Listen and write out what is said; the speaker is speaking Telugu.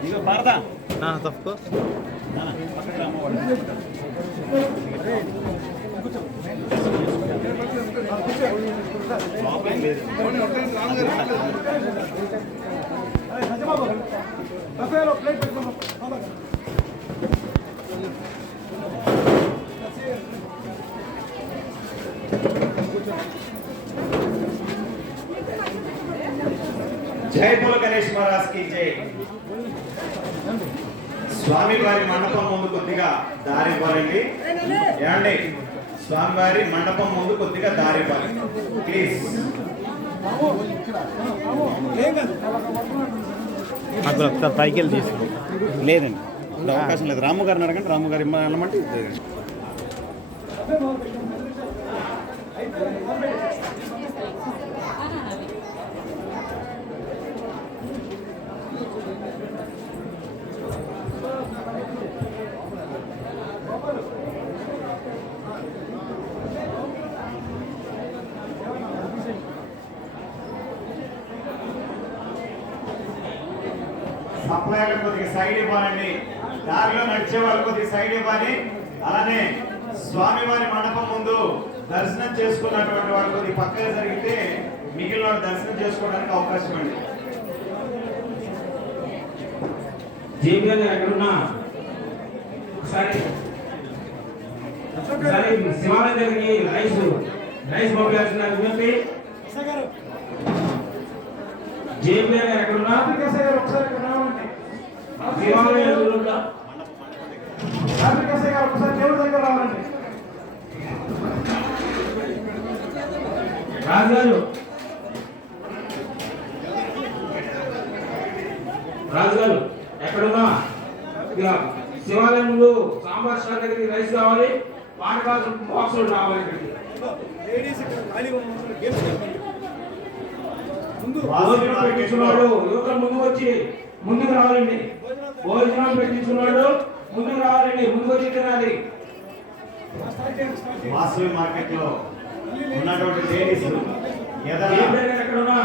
ఇగో భారత నా తప్పుకో పక్కకి రామవాడు ప్రాబ్లం లేదు జై బోలో గణేష్ మహారాజ్ की జై స్వామి వారి మండపం ముందు కొద్దిగా దారి ఇవ్వాలండి ఏమండి స్వామి వారి మండపం ముందు కొద్దిగా దారి ఇవ్వాలి ప్లీజ్ నాకు ఒకసారి పైకి వెళ్ళి తీసుకో లేదండి అవకాశం లేదు రాము గారిని అడగండి రాము గారు వెళ్ళమంటే సప్లైలు కొద్దిగా సైడ్ ఇవ్వాలండి దారిలో నడిచే వాళ్ళు కొద్దిగా సైడ్ ఇవ్వాలి అలానే స్వామివారి మండపం ముందు దర్శనం చేసుకున్నటువంటి వాళ్ళు కొద్దిగా పక్కన జరిగితే మిగిలిన వాళ్ళు దర్శనం చేసుకోవడానికి అవకాశం అండి ఎక్కడున్నా శివాలయం దగ్గరికి రైస్ పంపించాల్సిన విజ్ఞప్తి జేబీ గారు ఎక్కడున్నా రాజుగారు ఎక్కడున్నా శివాలయం ముందు సాంబార్ స్టాల్ దగ్గరికి రైస్ కావాలి పానకాలు బాక్సులు రావాలి పెట్టించున్నాడు యువకులు ముందుకు వచ్చి ముందుకు రావాలండి భోజనం పెట్టించున్నాడు ముందుకు రావాలండి ముందుకు వచ్చి తినాలి వాసవి మార్కెట్ లో ఉన్నటువంటి లేడీస్ ఎక్కడున్నా